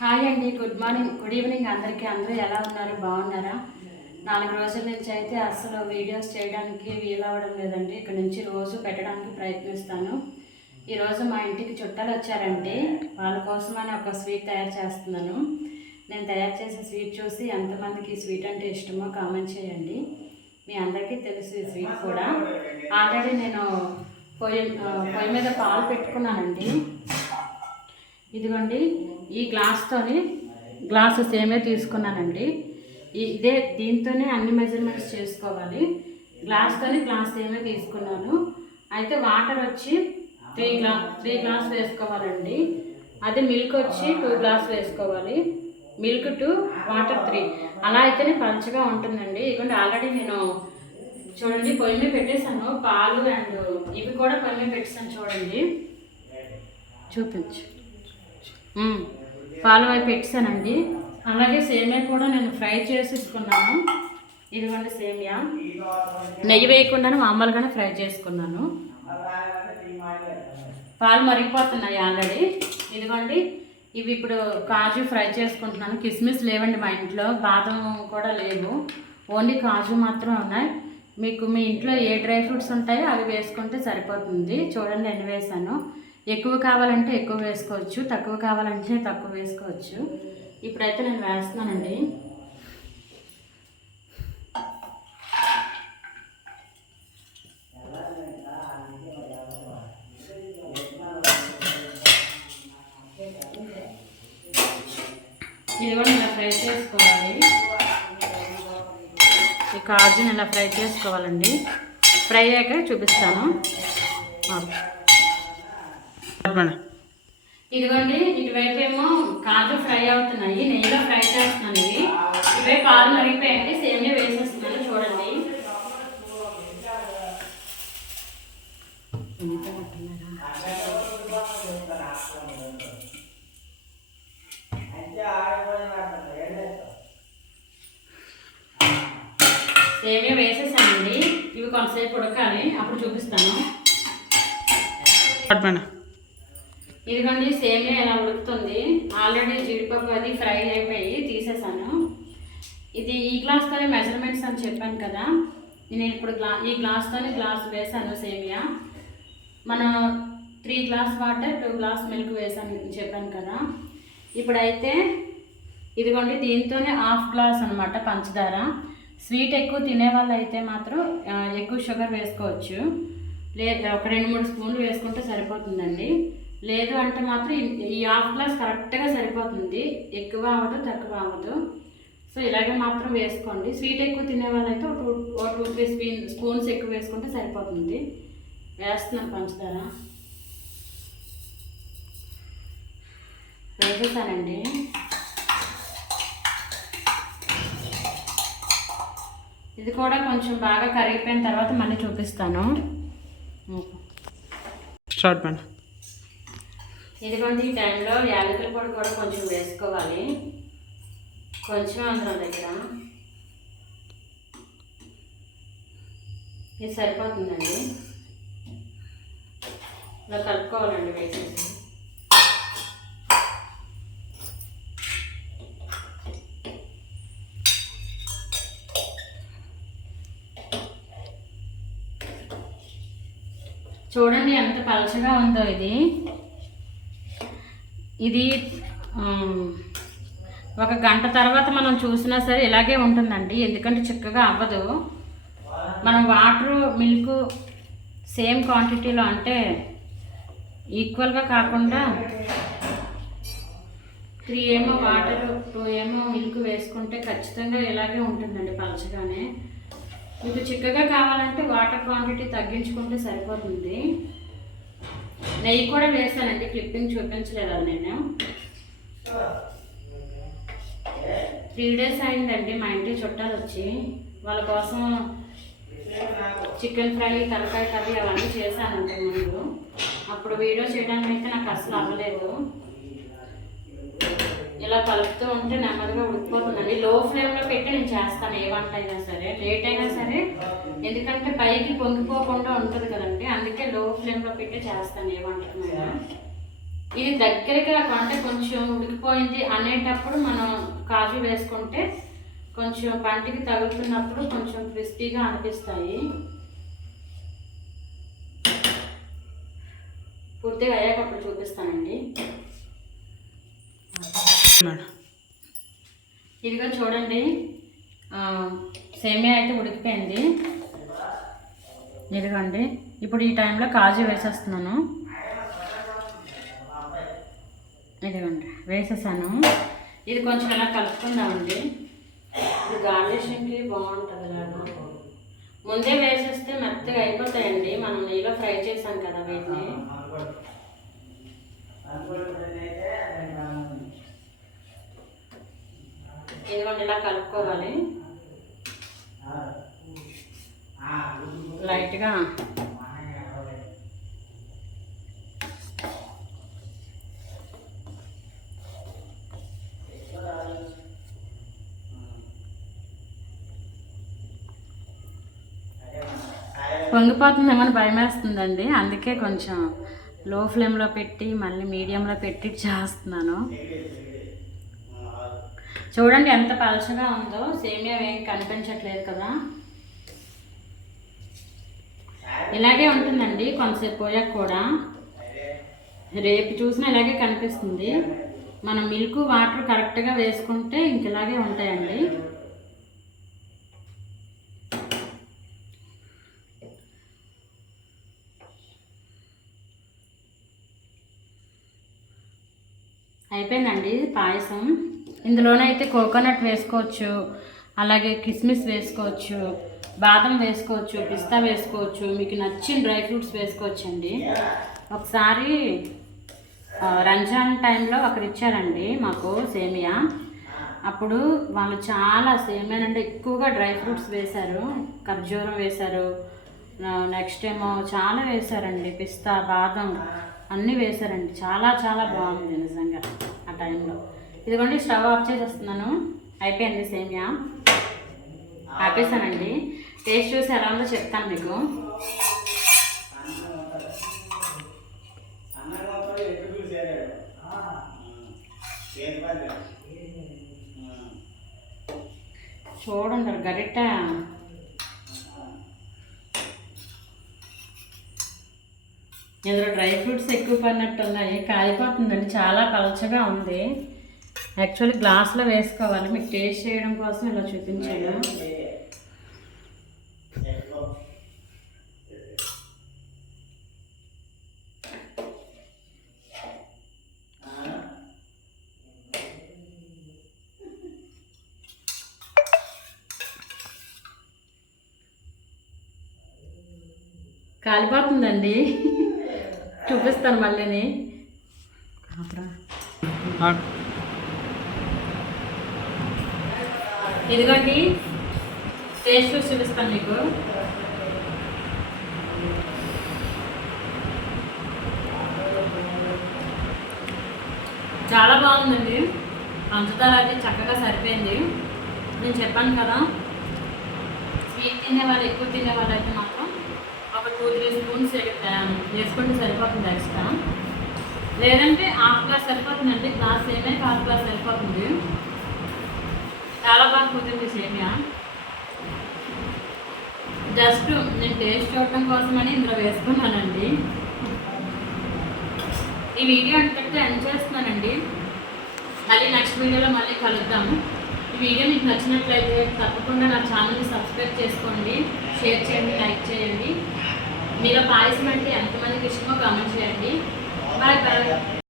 Hi అండి, good morning, good evening అందరికీ. అందరూ ఎలా ఉన్నారు? బాగున్నారా? 4 రోజుల నుంచి అయితే అస్సలు వీడియోస్ చేయడానికి వీలవ్వడం లేదండి. ఇక్కడ నుంచి రోజు పెట్టడానికి ప్రయత్నిస్తాను. ఈరోజు మా ఇంటికి చుట్టాలు వచ్చారండి. వాళ్ళ కోసమని ఒక స్వీట్ తయారు చేస్తున్నాను. నేను తయారు చేసే స్వీట్ చూసి ఎంతమందికి ఈ స్వీట్ అంటే ఇష్టమో కామెంట్ చేయండి. మీ అందరికీ తెలుసు ఈ స్వీట్ కూడా. ఆల్రెడీ నేను పొయ్యి మీద పాలు పెట్టుకున్నానండి. ఇదిగోండి, ఈ గ్లాసు సేమే తీసుకున్నానండి. దీంతోనే అన్ని మెజర్మెంట్స్ చేసుకోవాలి. గ్లాస్ సేమే తీసుకున్నాను. అయితే వాటర్ వచ్చి 3 గ్లాస్ వేసుకోవాలండి. అదే మిల్క్ వచ్చి 2 గ్లాస్ వేసుకోవాలి. Milk 2, water 3. అలా అయితేనే పలుచగా ఉంటుందండి. ఇదిగోండి, ఆల్రెడీ నేను చూడండి పొయ్యి మీద పెట్టేశాను. పాలు అండ్ ఇవి కూడా పొయ్యి మీద పెట్టేసాను. చూడండి, చూపించు. పాలు అవి పెట్టానండి. అలాగే సేమియా కూడా నేను ఫ్రై చేసుకున్నాను. ఇదిగోండి సేమియా, నెయ్యి వేయకుండానే మామూలుగానే ఫ్రై చేసుకున్నాను. పాలు మరిగిపోతున్నాయి ఆల్రెడీ. ఇదిగోండి, ఇవి ఇప్పుడు కాజు ఫ్రై చేసుకుంటున్నాను. కిస్మిస్ లేవండి మా ఇంట్లో, బాదం కూడా లేవు, ఓన్లీ కాజు మాత్రం ఉన్నాయి. మీకు మీ ఇంట్లో ఏ డ్రై ఫ్రూట్స్ ఉంటాయో అవి వేసుకుంటే సరిపోతుంది. చూడండి ఎన్ని వేసాను. ఎక్కువ కావాలంటే ఎక్కువ వేసుకోవచ్చు, తక్కువ కావాలంటే తక్కువ వేసుకోవచ్చు. ఇప్పుడైతే నేను వేస్తున్నానండి. ఇది కూడా ఇలా ఫ్రై చేసుకోవాలి. ఈ కాజుని ఇలా ఫ్రై చేసుకోవాలండి. ఫ్రై అయ్యాక చూపిస్తాను. ఇదిగోండి, ఇటువైపు ఏమో కాజు ఫ్రై అవుతున్నాయి, నెయ్యిలో ఫ్రై చేస్తున్నాను. ఇటువైపు పాలు మరిగిపోయాయండి, సేమియా వేసేస్తున్నాను. చూడండి, సేమియా వేసేసానండి. ఇవి కొంతసేపు ఉడకాలి, అప్పుడు చూపిస్తాను. ఇదిగోండి, సేమియా ఎలా ఉడుకుతుంది. ఆల్రెడీ జీడిపప్పు అది ఫ్రై అయిపోయి తీసేసాను. ఇది ఈ గ్లాస్తోనే మెజర్మెంట్స్ అని చెప్పాను కదా. నేను ఇప్పుడు ఈ గ్లాస్తోనే గ్లాస్ వేసాను సేమియా. మనం 3 గ్లాస్ వాటర్, 2 గ్లాస్ మిల్క్ వేసాను చెప్పాను కదా. ఇప్పుడైతే ఇదిగోండి, దీంతోనే 1/2 గ్లాస్ అనమాట పంచదార. స్వీట్ ఎక్కువ తినే వాళ్ళు అయితే మాత్రం ఎక్కువ షుగర్ వేసుకోవచ్చు. లేదు, ఒక 2-3 స్పూన్లు వేసుకుంటే సరిపోతుందండి. లేదు అంటే మాత్రం ఈ 1/2 గ్లాస్ కరెక్ట్గా సరిపోతుంది. ఎక్కువ అవ్వదు, తక్కువ అవ్వదు. సో ఇలాగే మాత్రం వేసుకోండి. స్వీట్ ఎక్కువ తినే వాళ్ళైతే ఒక 2-3 స్పూన్స్ ఎక్కువ వేసుకుంటే సరిపోతుంది. వేస్తున్నాను పంచదార, వేసేసానండి. ఇది కూడా కొంచెం బాగా కరిగిపోయిన తర్వాత మళ్ళీ చూపిస్తాను. స్టార్ట్ பண்ணு. ఇదిగోండి, ఈ టైంలో యాలకుల పొడి కూడా కొంచెం వేసుకోవాలి. కొంచెం అందరం దగ్గర ఇది సరిపోతుందండి. ఇలా కలుపుకోవాలండి వేసేసి. చూడండి ఎంత పలచగా ఉందో ఇది. ఒక గంట తర్వాత మనం చూసినా సరే ఇలాగే ఉంటుందండి. ఎందుకంటే చిక్కగా అవ్వదు. మనం వాటరు మిల్క్ సేమ్ క్వాంటిటీలో, అంటే ఈక్వల్గా కాకుండా 3 ఏమో వాటర్, 2 ఏమో మిల్క్ వేసుకుంటే ఖచ్చితంగా ఇలాగే ఉంటుందండి, పలచగానే. మీకు చిక్కగా కావాలంటే వాటర్ క్వాంటిటీ తగ్గించుకుంటే సరిపోతుంది. నెయ్యి కూడా వేసానండి, క్లిప్పింగ్ చూపించలేదు అది నేను. 3 డేస్ అయిందండి మా ఇంటికి చుట్టాలు వచ్చి. వాళ్ళ కోసం చికెన్ ఫ్రై, తలకాయ కర్రీ అవన్నీ చేశానంటే ముందు. అప్పుడు వీడియో చేయడానికి అయితే నాకు అసలు అవ్వలేదు. ఇలా కలుపుతూ ఉంటే నెమ్మదిగా ఉడికిపోతుందండి. లో ఫ్లేమ్లో పెట్టి నేను చేస్తాను ఏ వంట అయినా సరే, లేట్ అయినా సరే. ఎందుకంటే పైకి పొంగిపోకుండా ఉంటుంది కదండి, అందుకే లో ఫ్లేమ్లో పెట్టి చేస్తాను ఏ వంటకమైనా. ఇది దగ్గరగా అంటే కొంచెం ఉడికిపోయింది అనేటప్పుడు మనం కాజు వేసుకుంటే కొంచెం పంటికి తగులుతున్నప్పుడు కొంచెం క్రిస్పీగా అనిపిస్తాయి. పూర్తిగా అయ్యాక అప్పుడు చూపిస్తానండి. ఇదిగో చూడండి, సేమియా అయితే ఉడికిపోయింది. ఇదిగోండి, ఇప్పుడు ఈ టైంలో కాజు వేసేస్తున్నాను. ఇదిగోండి వేసేసాను. ఇది కొంచెం ఇలా కలుపుకుందామండి. ఇది గార్నిషింగ్కి బాగుంటుంది. అలాగా ముందే వేసేస్తే మెత్తగా అయిపోతాయండి. మనం నెయ్యిలో ఫ్రై చేసాం కదా వీటిని. ఇదిగోండి ఇలా కలుపుకోవాలి లైట్గా. పొంగిపోతుందేమని భయం వేస్తుందండి, అందుకే కొంచెం లో ఫ్లేమ్లో పెట్టి మళ్ళీ మీడియంలో పెట్టి చేస్తున్నాను. చూడండి ఎంత పలచగా ఉందో, సేమియా ఏం కనిపించట్లేదు కదా. ఇలాగే ఉంటుందండి కొంతసేపు పోయాక కూడా. రేపు చూసినా ఇలాగే కనిపిస్తుంది. మనం మిల్క్ వాటర్ కరెక్ట్గా వేసుకుంటే ఇంక ఇలాగే ఉంటాయండి. అయిపోయిందండి పాయసం. ఇందులోనైతే కోకోనట్ వేసుకోవచ్చు, అలాగే కిస్మిస్ వేసుకోవచ్చు, బాదం వేసుకోవచ్చు, పిస్తా వేసుకోవచ్చు, మీకు నచ్చిన డ్రై ఫ్రూట్స్ వేసుకోవచ్చు అండి. ఒకసారి రంజాన్ టైంలో అక్కడ ఇచ్చారండి మాకు సేమియా. అప్పుడు వాళ్ళు చాలా సేమియా అంటే ఎక్కువగా డ్రై ఫ్రూట్స్ వేశారు, ఖర్జూరం వేశారు, నెక్స్ట్ ఏమో చాలా వేశారండి, పిస్తా బాదం అన్నీ వేశారండి. చాలా చాలా బాగుంది నిజంగా ఆ టైంలో. ఇదిగోండి స్టవ్ ఆఫ్ చేసేస్తున్నాను. అయిపోయింది సేమియా, ఆపేసానండి. టేస్ట్ చూసి ఎలా ఉందో చెప్తాను మీకు. చూడండి గరిట ఇందులో డ్రై ఫ్రూట్స్ ఎక్కువ పడినట్టు ఉన్నాయి. కాలిపోతుందండి, చాలా పలచగా ఉంది. యాక్చువల్లీ గ్లాస్లో వేసుకోవాలి, మీకు టేస్ట్ చేయడం కోసం ఇలా చూపించాను. కాలిపోతుందండి, చూపిస్తాను మళ్ళీని. ఇదిగోండి టేస్ట్ చూసి చూపిస్తాను మీకు. చాలా బాగుందండి, పంచదార అది చక్కగా సరిపోయింది. నేను చెప్పాను కదా, స్వీట్ తినేవాళ్ళు ఎక్కువ తినేవాళ్ళు అయితే మాత్రం ఒక 2-3 స్పూన్స్ వేసుకుంటే సరిపోతుంది ఎక్స్ట్రా. లేదంటే హాఫ్ గ్లాస్ సరిపోతుందండి. గ్లాస్ సేమియా హాఫ్ గ్లాస్ సరిపోతుంది. చాలా బాగా కుదిరింది సేమియా. జస్ట్ నేను టేస్ట్ చూడటం కోసమని ఇందులో వేసుకున్నానండి. ఈ వీడియో అంతటితో ఎండ్ చేస్తున్నానండి. మళ్ళీ నెక్స్ట్ వీడియోలో మళ్ళీ కలుద్దాము. ఈ వీడియో మీకు నచ్చినట్లయితే తప్పకుండా నా ఛానల్ని సబ్స్క్రైబ్ చేసుకోండి, షేర్ చేయండి, లైక్ చేయండి. మీలో పాయసం అంటే ఎంతమందికి ఇష్టమో కామెంట్ చేయండి. Bye bye.